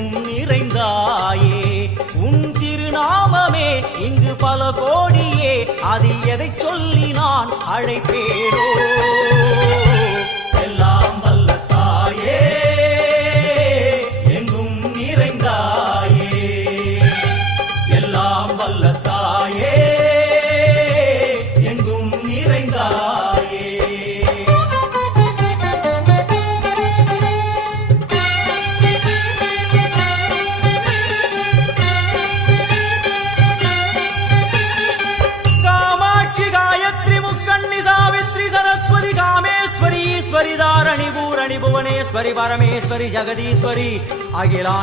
எங்கும் நிறைந்தாயே உன் திருநாமமே இங்கு பல கோடியே அதில் எதை சொல்லி நான் அழைப்பேனோ எல்லாம் வல்ல தாயே எங்கும் நிறைந்தாயே எல்லாம் வல்ல தாயே எங்கும் நிறைந்தாயே ईश्वरी दारणी भूरणी भुवनेश्वरी परमेश्वरी जगदीश्वरी अखिलांडे